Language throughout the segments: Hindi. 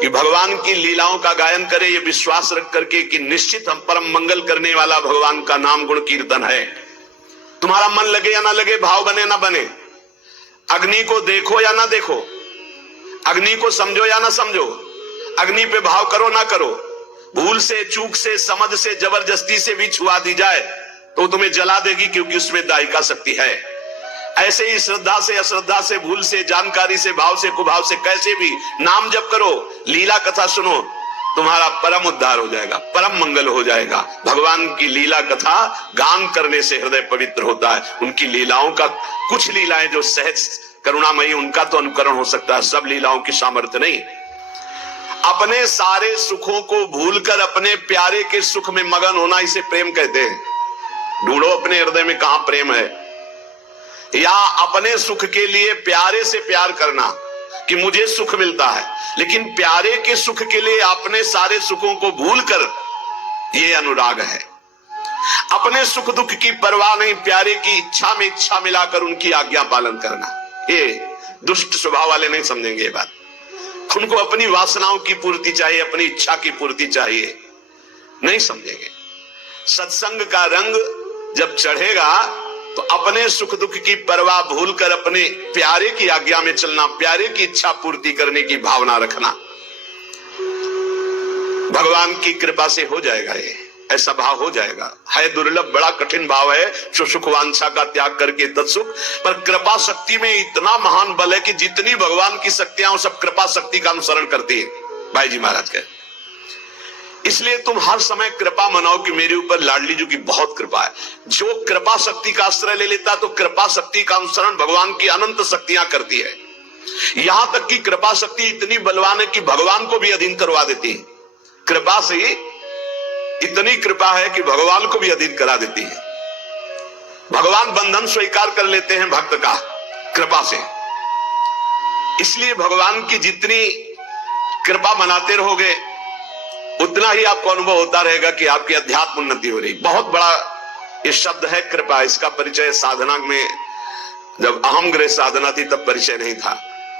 कि भगवान की लीलाओं का गायन करें, ये विश्वास रख करके कि निश्चित हम परम मंगल करने वाला भगवान का नाम गुण कीर्तन है। तुम्हारा मन लगे या ना लगे, भाव बने ना बने, अग्नि को देखो या ना देखो, अग्नि को समझो या ना समझो, अग्नि पे भाव करो ना करो, भूल से, चूक से, समझ से, जबरदस्ती से भी छुआ दी जाए तो तुम्हें जला देगी, क्योंकि उसमें दायिका शक्ति है। ऐसे ही श्रद्धा से, अश्रद्धा से, भूल से, जानकारी से, भाव से, कुभाव से, कैसे भी नाम जप करो, लीला कथा सुनो, तुम्हारा परम उद्धार हो जाएगा, परम मंगल हो जाएगा। भगवान की लीला कथा गान करने से हृदय पवित्र होता है। उनकी लीलाओं का, कुछ लीलाएं जो सहज करुणामयी, उनका तो अनुकरण हो सकता है, सब लीलाओं की सामर्थ्य नहीं। अपने सारे सुखों को भूलकर अपने प्यारे के सुख में मगन होना, इसे प्रेम कहते हैं। ढूंढो अपने हृदय में कहां प्रेम है। या अपने सुख के लिए प्यारे से प्यार करना कि मुझे सुख मिलता है, लेकिन प्यारे के सुख के लिए अपने सारे सुखों को भूलकर, यह अनुराग है। अपने सुख दुख की परवाह नहीं, प्यारे की इच्छा में इच्छा मिलाकर उनकी आज्ञा पालन करना। ये दुष्ट स्वभाव वाले नहीं समझेंगे ये बात। उनको अपनी वासनाओं की पूर्ति चाहिए, अपनी इच्छा की पूर्ति चाहिए, नहीं समझेंगे। सत्संग का रंग जब चढ़ेगा तो अपने सुख दुख की परवाह भूलकर अपने प्यारे की आज्ञा में चलना, प्यारे की इच्छा पूर्ति करने की भावना रखना, भगवान की कृपा से हो जाएगा। ये ऐसा भाव हो जाएगा। है दुर्लभ, बड़ा कठिन भाव है, जो सुख वांछा का त्याग करके तत्सुख। पर कृपा शक्ति में इतना महान बल है कि जितनी भगवान की शक्तियां, वो सब कृपा शक्ति का अनुसरण करती है। भाई जी महाराज कहे, इसलिए तुम हर समय कृपा मनाओ कि मेरे ऊपर लाडली जी की बहुत कृपा है। जो कृपा शक्ति का आश्रय ले लेता तो कृपा शक्ति का अनुसरण भगवान की अनंत शक्तियां करती है। यहां तक कि कृपा शक्ति इतनी बलवान है कि भगवान को भी अधीन करवा देती है। कृपा से इतनी कृपा है कि भगवान को भी अधीन करा देती है। भगवान बंधन स्वीकार कर लेते हैं भक्त का कृपा से। इसलिए भगवान की जितनी कृपा मनाते रहोगे, उतना ही आपको अनुभव होता रहेगा कि आपकी अध्यात्म उन्नति हो रही। बहुत बड़ा ये शब्द है कृपा। इसका परिचय साधना में, जब अहम ग्रह साधना थी तब परिचय नहीं था।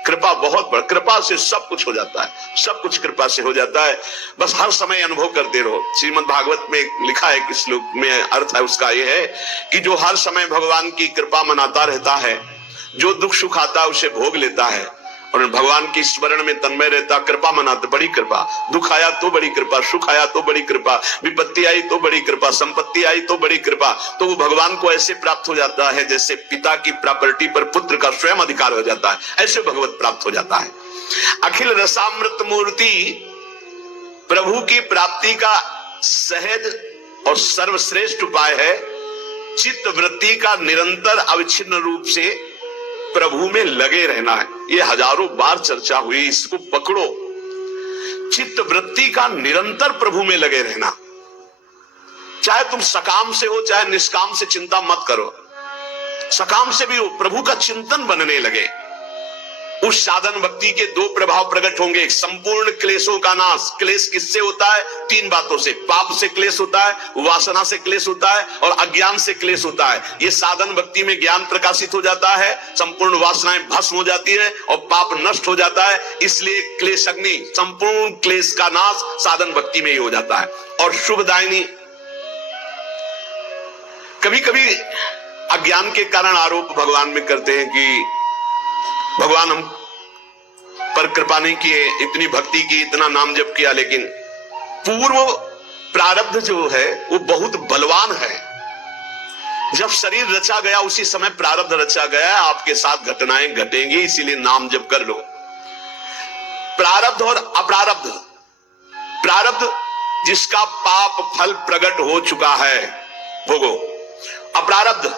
कृपा बहुत बड़ा, कृपा से सब कुछ हो जाता है, सब कुछ कृपा से हो जाता है। बस हर समय अनुभव करते रहो। श्रीमद् भागवत में लिखा है, किस श्लोक में अर्थ है उसका ये है कि जो हर समय भगवान की कृपा मनाता रहता है, जो दुख सुख आता है उसे भोग लेता है और भगवान की स्मरण में तन्मय रहता, कृपा मनाते, बड़ी कृपा। दुख आया तो बड़ी कृपा, सुख आया तो बड़ी कृपा, विपत्ति आई तो बड़ी कृपा, संपत्ति आई तो बड़ी कृपा। तो वो भगवान को ऐसे प्राप्त हो जाता है जैसे पिता की प्रॉपर्टी पर पुत्र का स्वयं अधिकार हो जाता है, ऐसे भगवत प्राप्त हो जाता है। अखिल रसामृत मूर्ति प्रभु की प्राप्ति का सहज और सर्वश्रेष्ठ उपाय है। चित्त वृत्ति का निरंतर अविच्छिन्न रूप से प्रभु में लगे रहना है। ये हजारों बार चर्चा हुई, इसको पकड़ो। चित्त वृत्ति का निरंतर प्रभु में लगे रहना। चाहे तुम सकाम से हो चाहे निष्काम से, चिंता मत करो। सकाम से भी हो, प्रभु का चिंतन बनने लगे। उस साधन भक्ति के दो प्रभाव प्रकट होंगे। संपूर्ण क्लेशों का नाश। क्लेश किससे होता है? तीन बातों से। पाप से क्लेश होता है, वासना से क्लेश होता है और अज्ञान से क्लेश होता है। ये साधन भक्ति में ज्ञान प्रकाशित हो जाता है, संपूर्ण वासनाएं भस्म हो जाती है और पाप नष्ट हो जाता है। इसलिए क्लेश अग्नि, संपूर्ण क्लेश का नाश साधन भक्ति में ही हो जाता है। और शुभदायिनी, कभी कभी अज्ञान के कारण आरोप भगवान में करते हैं कि भगवान हम पर कृपा नहीं किए, इतनी भक्ति की, इतना नाम जप किया, लेकिन पूर्व प्रारब्ध जो है वो बहुत बलवान है। जब शरीर रचा गया उसी समय प्रारब्ध रचा गया। आपके साथ घटनाएं घटेंगी, इसीलिए नाम जप कर लो। प्रारब्ध और अप्रारब्ध। प्रारब्ध जिसका पाप फल प्रकट हो चुका है, भोगो। अप्रारब्ध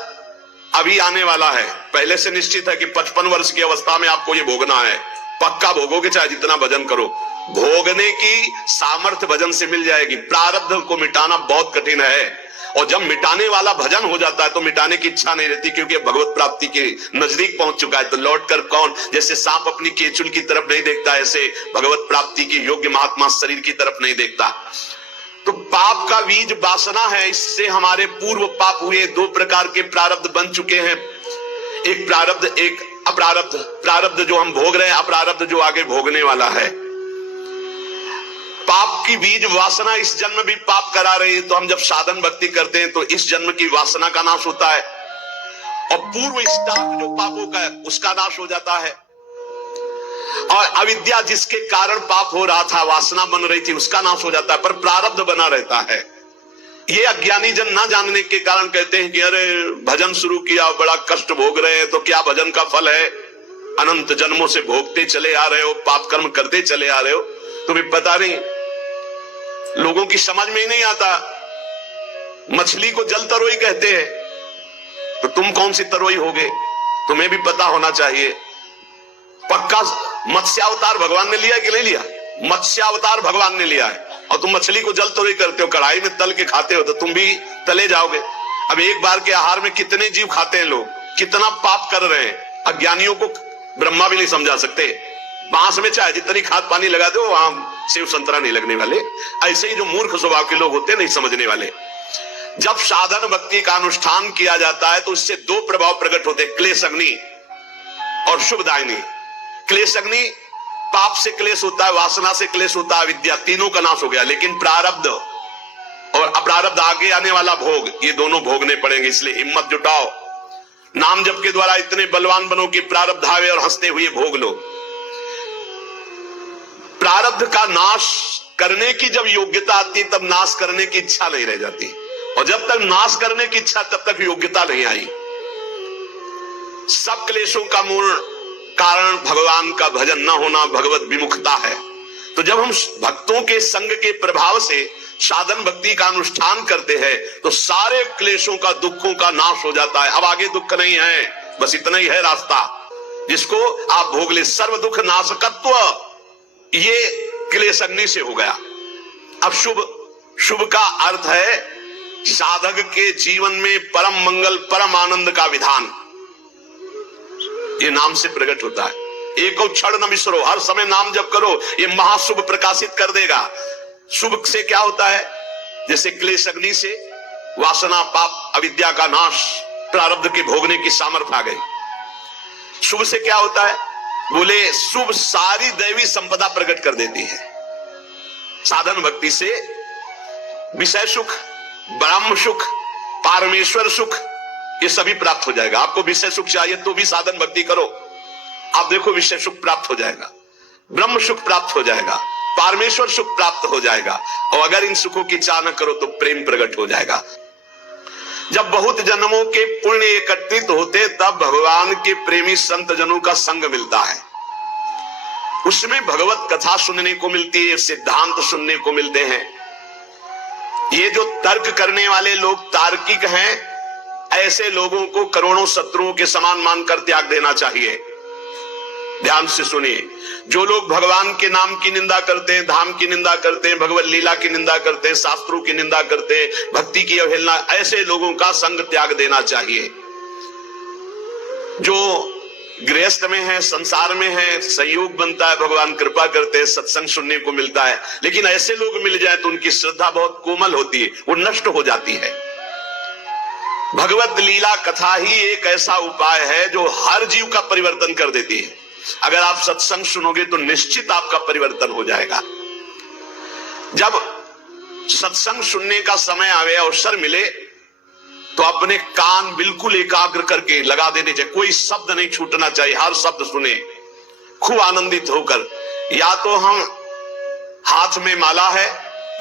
अभी आने वाला है, पहले से निश्चित है कि 55 वर्ष की अवस्था में आपको ये भोगना है। पक्का भोगोगे, चाहे जितना भजन करो। भोगने की सामर्थ्य भजन से मिल जाएगी। प्रारब्ध को मिटाना बहुत कठिन है, और जब मिटाने वाला भजन हो जाता है तो मिटाने की इच्छा नहीं रहती, क्योंकि भगवत प्राप्ति के नजदीक पहुंच चुका है। तो लौट कर कौन, जैसे सांप अपनी केचुल की तरफ नहीं देखता, ऐसे भगवत प्राप्ति के योग्य महात्मा शरीर की तरफ नहीं देखता। तो पाप का बीज वासना है, इससे हमारे पूर्व पाप हुए। दो प्रकार के प्रारब्ध बन चुके हैं, एक प्रारब्ध एक अप्रारब्ध। प्रारब्ध जो हम भोग रहे हैं, अप्रारब्ध जो आगे भोगने वाला है। पाप की बीज वासना इस जन्म भी पाप करा रही है, तो हम जब साधन भक्ति करते हैं तो इस जन्म की वासना का नाश होता है और पूर्व स्टार्ट जो पापों का है उसका नाश हो जाता है। और अविद्या जिसके कारण पाप हो रहा था, वासना बन रही थी, उसका नाश हो जाता है, पर प्रारब्ध बना रहता है। ये अज्ञानी जन ना जानने के कारण कहते हैं कि अरे भजन शुरू किया, बड़ा कष्ट भोग रहे हैं, तो क्या भजन का फल है? अनंत जन्मों से भोगते चले आ रहे हो, पाप कर्म करते चले आ रहे हो, तुम्हें पता नहीं। लोगों की समझ में ही नहीं आता। मछली को जल तरोई कहते हैं, तो तुम कौन सी तरोई होगे? तुम्हें भी पता होना चाहिए। पक्का मत्स्यावतार भगवान ने लिया कि नहीं लिया? मत्स्यावतार भगवान ने लिया है, और तुम मछली को जल तरोई करते हो, कढ़ाई में तल के खाते हो, तो तुम भी तले जाओगे। अब एक बार के आहार में कितने जीव खाते हैं लोग, कितना पाप कर रहे हैं। अज्ञानियों को ब्रह्मा भी नहीं समझा सकते। बांस में चाहे जितनी खाद पानी लगा दो, वहां सेव संतरा नहीं लगने वाले। ऐसे ही जो मूर्ख स्वभाव के लोग होते हैं, नहीं समझने वाले। जब साधन भक्ति का अनुष्ठान किया जाता है तो इससे दो प्रभाव प्रकट होते हैं, क्लेश अग्नि और शुभदायिनी। क्लेश अग्नि, पाप से क्लेश होता है, वासना से क्लेश होता है, विद्या, तीनों का नाश हो गया। लेकिन प्रारब्ध और अप्रारब्ध, आगे आने वाला भोग, ये दोनों भोगने पड़ेंगे। इसलिए हिम्मत जुटाओ, नाम जप के द्वारा इतने बलवान बनो कि प्रारब्ध आवे और हंसते हुए भोग लो। प्रारब्ध का नाश करने की जब योग्यता आती, तब नाश करने की इच्छा नहीं रह जाती, और जब तक नाश करने की इच्छा, तब तक योग्यता नहीं आई। सब क्लेशों का मूल कारण भगवान का भजन न होना, भगवत विमुखता है। तो जब हम भक्तों के संग के प्रभाव से साधन भक्ति का अनुष्ठान करते हैं, तो सारे क्लेशों का, दुखों का नाश हो जाता है। अब आगे दुख नहीं है, बस इतना ही है रास्ता जिसको आप भोग ले। सर्व दुख नाशकत्व, ये क्लेश अग्नि से हो गया। अब शुभ का अर्थ है साधक के जीवन में परम मंगल, परम आनंद का विधान, ये नाम से प्रकट होता है। एको क्षण न बिसरो, हर समय नाम जप करो, ये महाशुभ प्रकाशित कर देगा। शुभ से क्या होता है? जैसे क्लेश अग्नि से वासना, पाप, अविद्या का नाश, प्रारब्ध के भोगने की सामर्थ्य आ गई। शुभ से क्या होता है? बोले शुभ सारी दैवी संपदा प्रकट कर देती है। साधन भक्ति से विषय सुख, ब्रह्म सुख, पारमेश्वर सुख, ये सभी प्राप्त हो जाएगा। आपको विषय सुख चाहिए तो भी साधन भक्ति करो, आप देखो विषय सुख प्राप्त हो जाएगा, ब्रह्म सुख प्राप्त हो जाएगा, परमेश्वर सुख प्राप्त हो जाएगा। और अगर इन सुखों की चाह न करो तो प्रेम प्रकट हो जाएगा। जब बहुत जन्मों के पुण्य एकत्रित होते, तब भगवान के प्रेमी संत जनों का संग मिलता है। उसमें भगवत कथा सुनने को मिलती है, सिद्धांत सुनने को मिलते हैं। ये जो तर्क करने वाले लोग तार्किक हैं, ऐसे लोगों को करोड़ों शत्रुओं के समान मानकर त्याग देना चाहिए। ध्यान से सुनिए, जो लोग भगवान के नाम की निंदा करते हैं, धाम की निंदा करते हैं, भगवत लीला की निंदा करते हैं, शास्त्रों की निंदा करते हैं, भक्ति की अवहेलना, ऐसे लोगों का संग त्याग देना चाहिए। जो गृहस्थ में है, संसार में है, संयोग बनता है, भगवान कृपा करते हैं, सत्संग सुनने को मिलता है। लेकिन ऐसे लोग मिल जाए तो उनकी श्रद्धा बहुत कोमल होती है, वो नष्ट हो जाती है। भगवत लीला कथा ही एक ऐसा उपाय है जो हर जीव का परिवर्तन कर देती है। अगर आप सत्संग सुनोगे तो निश्चित आपका परिवर्तन हो जाएगा। जब सत्संग सुनने का समय आवे, अवसर मिले, तो अपने कान बिल्कुल एकाग्र करके लगा देने चाहिए। कोई शब्द नहीं छूटना चाहिए, हर शब्द सुने खूब आनंदित होकर। या तो हम हाथ में माला है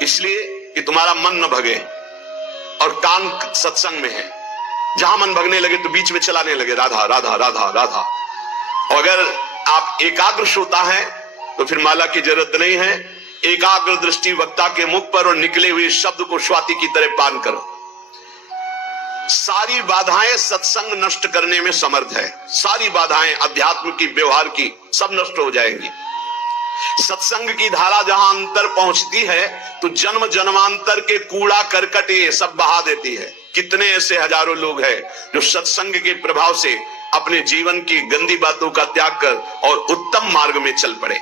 इसलिए कि तुम्हारा मन न भगे, और कान सत्संग में है, जहां मन भगने लगे तो बीच में चलाने लगे राधा राधा राधा राधा। और अगर आप एकाग्र श्रोता हैं तो फिर माला की जरूरत नहीं है। एकाग्र दृष्टि वक्ता के मुख पर और निकले हुए शब्द को स्वाति की तरह पान करो। सारी बाधाएं सत्संग नष्ट करने में समर्थ है। सारी बाधाएं अध्यात्म की, व्यवहार की, सब नष्ट हो जाएंगी। सत्संग की धारा जहां अंतर पहुंचती है तो जन्म जन्मांतर के कूड़ा करकट ये सब बहा देती है। कितने ऐसे हजारों लोग हैं जो सत्संग के प्रभाव से अपने जीवन की गंदी बातों का त्याग कर और उत्तम मार्ग में चल पड़े।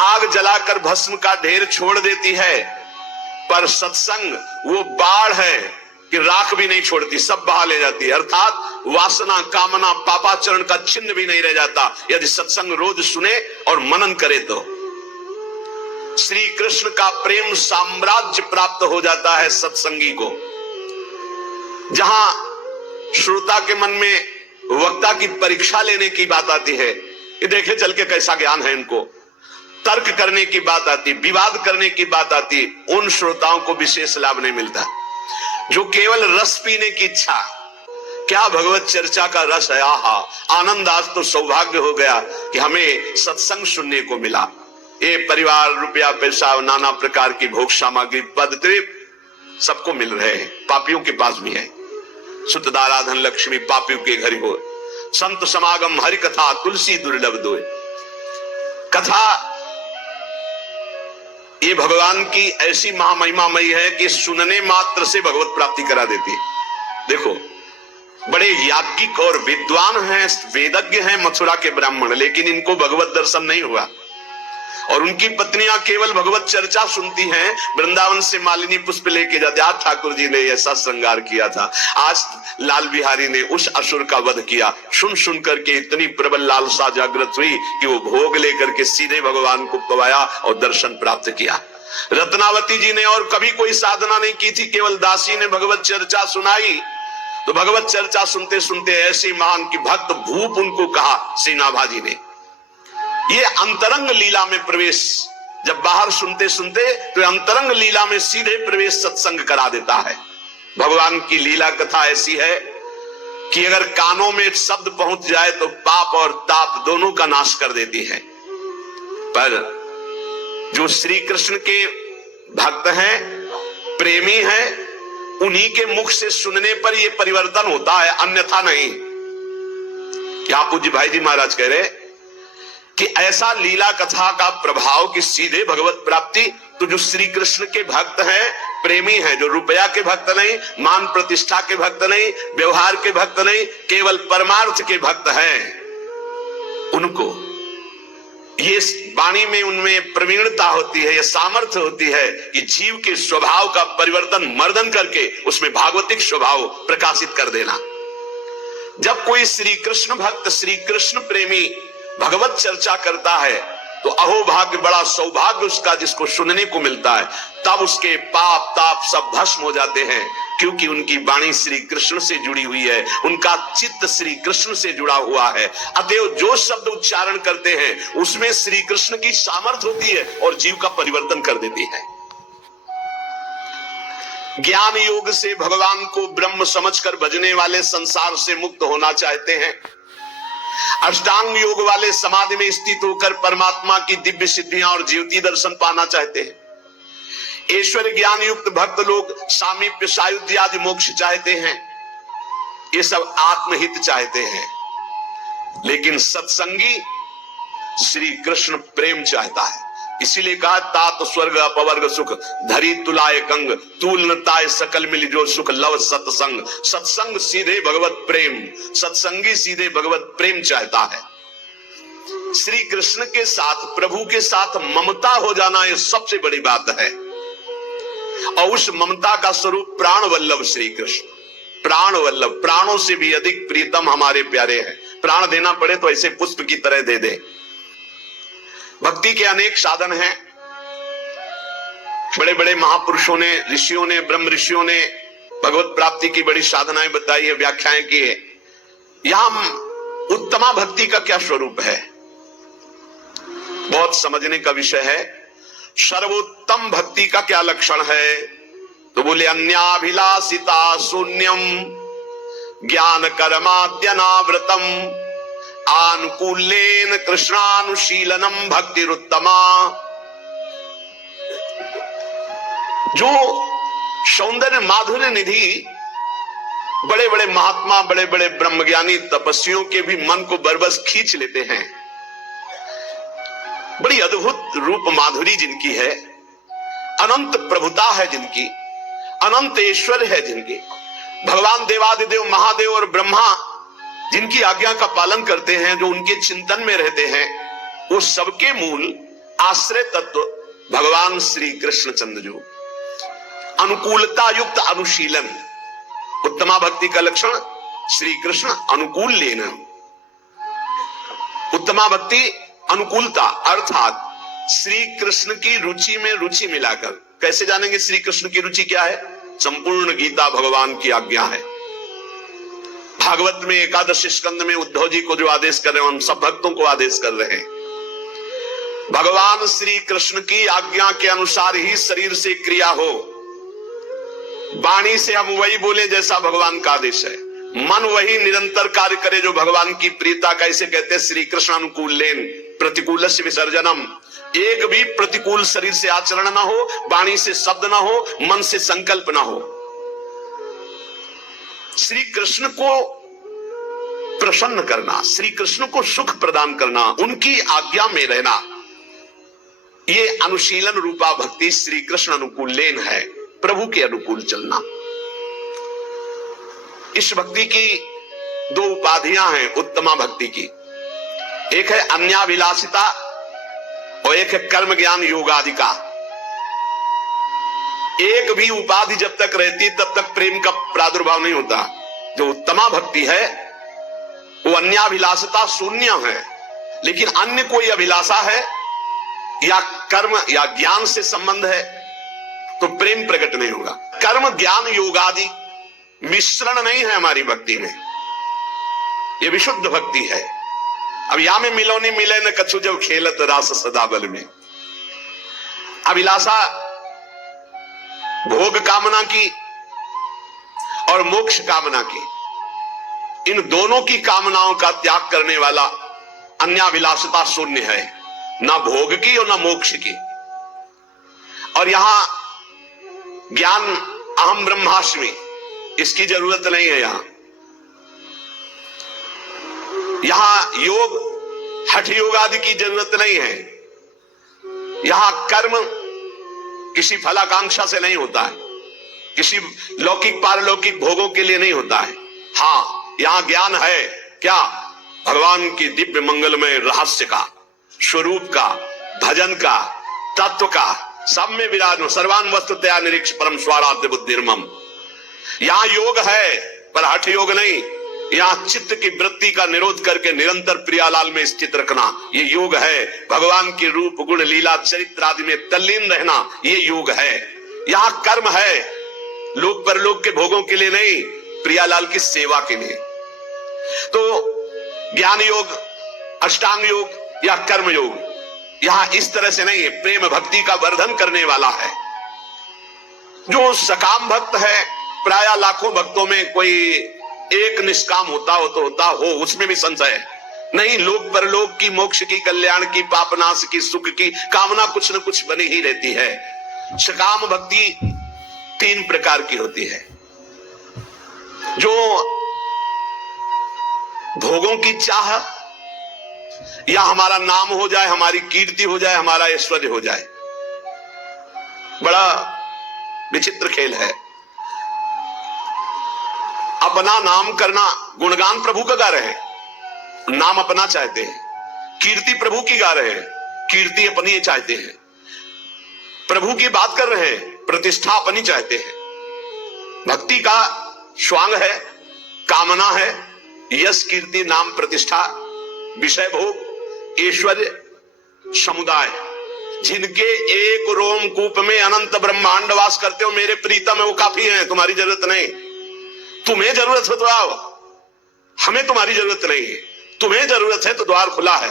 आग जलाकर भस्म का ढेर छोड़ देती है, पर सत्संग वो बाढ़ है कि राख भी नहीं छोड़ती, सब बहा ले जाती है। अर्थात वासना, कामना, पापाचरण का चिन्ह भी नहीं रह जाता यदि सत्संग रोज सुने और मनन करे तो। श्री कृष्ण का प्रेम साम्राज्य प्राप्त हो जाता है सत्संगी को। जहां श्रोता के मन में वक्ता की परीक्षा लेने की बात आती है कि देखे चल के कैसा ज्ञान है इनको, तर्क करने की बात आती, विवाद करने की बात आती, उन श्रोताओं को विशेष लाभ नहीं मिलता। जो केवल रस पीने की इच्छा, क्या भगवत चर्चा का रस है, आहा आनंद, आज तो सौभाग्य हो गया कि हमें सत्संग सुनने को मिला। ये परिवार, रुपया पैसा, नाना प्रकार की भोग सामग्री, पद द्वीप सबको मिल रहे हैं, पापियों के पास भी है। सुतदाराधन लक्ष्मी पापियों के घर हो, संत समागम हरि कथा तुलसी दुर्लभ दोय। कथा ये भगवान की ऐसी महामहिमामयी है कि सुनने मात्र से भगवत प्राप्ति करा देती है। देखो, बड़े याज्ञिक और विद्वान हैं, वेदज्ञ हैं मथुरा के ब्राह्मण, लेकिन इनको भगवत दर्शन नहीं हुआ और उनकी पत्नियां केवल भगवत चर्चा सुनती हैं। वृंदावन से मालिनी पुष्प लेके जाते, आज ठाकुर जी ने ऐसा श्रृंगार किया था, आज लाल बिहारी ने उस असुर का वध किया। सुन सुन करके इतनी प्रबल लालसा जागृत हुई कि वो भोग लेकर के सीधे भगवान को पवाया और दर्शन प्राप्त किया। रत्नावती जी ने और कभी कोई साधना नहीं की थी, केवल दासी ने भगवत चर्चा सुनाई तो भगवत चर्चा सुनते सुनते ऐसी महान की भक्त भूप उनको कहा श्रीनाभाजी ने। ये अंतरंग लीला में प्रवेश, जब बाहर सुनते सुनते तो अंतरंग लीला में सीधे प्रवेश सत्संग करा देता है। भगवान की लीला कथा ऐसी है कि अगर कानों में शब्द पहुंच जाए तो पाप और ताप दोनों का नाश कर देती है। पर जो श्री कृष्ण के भक्त हैं, प्रेमी हैं, उन्हीं के मुख से सुनने पर यह परिवर्तन होता है, अन्यथा नहीं। क्या पूज्य भाई जी महाराज कह रहे कि ऐसा लीला कथा का प्रभाव कि सीधे भगवत प्राप्ति। तो जो श्री कृष्ण के भक्त हैं, प्रेमी हैं, जो रुपया के भक्त नहीं, मान प्रतिष्ठा के भक्त नहीं, व्यवहार के भक्त नहीं, केवल परमार्थ के भक्त हैं, उनको ये वाणी में उनमें प्रवीणता होती है, यह सामर्थ्य होती है कि जीव के स्वभाव का परिवर्तन मर्दन करके उसमें भागवतिक स्वभाव प्रकाशित कर देना। जब कोई श्री कृष्ण भक्त, श्री कृष्ण प्रेमी भगवत चर्चा करता है तो अहोभाग्य, बड़ा सौभाग्य उसका जिसको सुनने को मिलता है। तब उसके पाप ताप सब भस्म हो जाते हैं, क्योंकि उनकी वाणी श्री कृष्ण से जुड़ी हुई है, उनका चित्त श्री कृष्ण से जुड़ा हुआ है। अतएव जो शब्द उच्चारण करते हैं उसमें श्री कृष्ण की सामर्थ्य होती है और जीव का परिवर्तन कर देती है। ज्ञान योग से भगवान को ब्रह्म समझकर भजने वाले संसार से मुक्त होना चाहते हैं। अष्टांग योग वाले समाधि में स्थित होकर परमात्मा की दिव्य सिद्धियां और ज्योति दर्शन पाना चाहते हैं। ईश्वर ज्ञान युक्त भक्त लोग सामीप्य, सायुज्य आदि मोक्ष चाहते हैं। ये सब आत्महित चाहते हैं। लेकिन सत्संगी श्री कृष्ण प्रेम चाहता है। इसीलिए कहा तात स्वर्ग अपवर्ग सुख धरी तुलाए कंग तूल न ताए सकल मिल जो सुख लव सत्संग। सत्संग सीधे भगवत प्रेम, सत्संगी सीधे भगवत प्रेम चाहता है। श्री कृष्ण के साथ, प्रभु के साथ ममता हो जाना ये सबसे बड़ी बात है। और उस ममता का स्वरूप प्राण वल्लभ श्री कृष्ण, प्राण वल्लभ, प्राणों से भी अधिक प्रीतम हमारे प्यारे हैं। प्राण देना पड़े तो ऐसे पुष्प की तरह दे दे। भक्ति के अनेक साधन हैं। बड़े बड़े महापुरुषों ने, ऋषियों ने, ब्रह्म ऋषियों ने भगवत प्राप्ति की बड़ी साधनाएं बताई है, व्याख्याएं की है। यहां उत्तमा भक्ति का क्या स्वरूप है, बहुत समझने का विषय है। सर्वोत्तम भक्ति का क्या लक्षण है, तो बोले अन्याभिलाषिता शून्यम ज्ञान कर्माद्यनावृतम आनुकूल्येन कृष्णानुशीलनम भक्तिरुत्तमा। जो सौंदर्य माधुर्य निधि बड़े बड़े महात्मा, बड़े बड़े ब्रह्मज्ञानी तपस्वियों के भी मन को बरबस खींच लेते हैं। बड़ी अद्भुत रूप माधुरी जिनकी है, अनंत प्रभुता है जिनकी, अनंत ऐश्वर्य है जिनकी। भगवान देवादिदेव महादेव और ब्रह्मा जिनकी आज्ञा का पालन करते हैं, जो उनके चिंतन में रहते हैं, वो सबके मूल आश्रय तत्व भगवान श्री कृष्ण चंद्र। जो अनुकूलता युक्त अनुशीलन, उत्तमा भक्ति का लक्षण श्री कृष्ण अनुकूल लेना। उत्तमा भक्ति अनुकूलता अर्थात श्री कृष्ण की रुचि में रुचि मिलाकर। कैसे जानेंगे श्री कृष्ण की रुचि क्या है? संपूर्ण गीता भगवान की आज्ञा है। भागवत में 11 स्कंद में उद्धव जी को जो आदेश कर रहे हैं, हम सब भक्तों को आदेश कर रहे हैं। भगवान श्री कृष्ण की आज्ञा के अनुसार ही शरीर से क्रिया हो, वाणी से हम वही बोले जैसा भगवान का आदेश है, मन वही निरंतर कार्य करे जो भगवान की प्रियता। कैसे कहते हैं? श्री कृष्ण अनुकूलेन प्रतिकूलस्य विसर्जनम। एक भी प्रतिकूल शरीर से आचरण ना हो, वाणी से शब्द ना हो, मन से संकल्प ना हो। श्री कृष्ण को प्रसन्न करना, श्री कृष्ण को सुख प्रदान करना, उनकी आज्ञा में रहना, ये अनुशीलन रूपा भक्ति श्री कृष्ण अनुकूलेन है, प्रभु के अनुकूल चलना। इस भक्ति की 2 उपाधियां हैं उत्तमा भक्ति की। एक है अन्याभिलाषिता और एक है कर्म ज्ञान योगादि का। एक भी उपाधि जब तक रहती तब तक प्रेम का प्रादुर्भाव नहीं होता। जो उत्तमा भक्ति है वो अन्याभिलाषिता शून्य है, लेकिन अन्य कोई अभिलाषा है या कर्म या ज्ञान से संबंध है तो प्रेम प्रकट नहीं होगा। कर्म ज्ञान योगादि मिश्रण नहीं है हमारी भक्ति में, ये विशुद्ध भक्ति है। अब या में मिलो नहीं मिले न कछु जब खेलत रास सदा बल में। अभिलाषा भोग कामना की और मोक्ष कामना की, इन दोनों की कामनाओं का त्याग करने वाला अन्याभिलाषिता शून्य है, ना भोग की और ना मोक्ष की। और यहां ज्ञान अहम ब्रह्मास्मि, इसकी जरूरत नहीं है। यहां योग हठ योग आदि की जरूरत नहीं है। यहां कर्म किसी फलाकांक्षा से नहीं होता है, किसी लौकिक पारलौकिक भोगों के लिए नहीं होता है। हाँ, यहां ज्ञान है क्या? भगवान की दिव्य मंगलमय रहस्य का, स्वरूप का, भजन का, तत्व का, सब में विराज। सर्वान वस्तुतया निरीक्ष परम स्वाराध्य बुद्धिर्मम। यहां योग है पर हठ योग नहीं। यहां चित्त की वृत्ति का निरोध करके निरंतर प्रियालाल में स्थित रखना, ये योग है। भगवान के रूप गुण लीला चरित्र आदि में तल्लीन रहना, ये योग है। यहां कर्म है, लोक परलोक के भोगों के लिए नहीं, प्रियालाल की सेवा के लिए। तो ज्ञान योग, अष्टांग योग या कर्म योग यहां इस तरह से नहीं है, प्रेम भक्ति का वर्धन करने वाला है। जो सकाम भक्त है, प्राय लाखों भक्तों में कोई एक निष्काम होता हो तो होता हो, उसमें भी संशय नहीं। लोक परलोक की, मोक्ष की, कल्याण की, पापनाश की, सुख की कामना कुछ न कुछ बनी ही रहती है। सकाम भक्ति 3 प्रकार की होती है। जो भोगों की चाह, या हमारा नाम हो जाए, हमारी कीर्ति हो जाए, हमारा ऐश्वर्य हो जाए, बड़ा विचित्र खेल है। अपना नाम करना, गुणगान प्रभु का गा रहे हैं, नाम अपना चाहते हैं। कीर्ति प्रभु की गा रहे हैं, कीर्ति अपनी चाहते हैं। प्रभु की बात कर रहे हैं, प्रतिष्ठा अपनी चाहते हैं। भक्ति का स्वांग है, कामना है, यश कीर्ति नाम प्रतिष्ठा, विषय भोग, ऐश्वर्य, समुदाय। जिनके एक रोमकूप में अनंत ब्रह्मांड वास करते हो मेरे प्रीतम है, वो काफी है, तुम्हारी जरूरत नहीं। तुम्हें जरूरत हो तो आओ, हमें तुम्हारी जरूरत नहीं है। तुम्हें जरूरत है तो द्वार खुला है।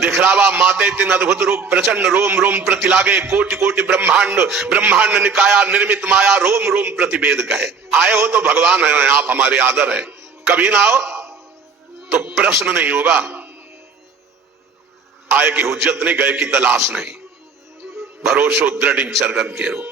दिखरावा माते तीन अद्भुत रूप प्रचंड, रोम रोम प्रति लागे, कोटि कोटि ब्रह्मांड, ब्रह्मांड निकाया निर्मित माया, रोम रोम प्रतिवेद कहे। आए हो तो भगवान है, आप हमारे आदर है। कभी ना आओ तो प्रश्न नहीं होगा। आए की हुज्जत नहीं, गए की तलाश नहीं, भरोसो दृढ़ चरण के रो।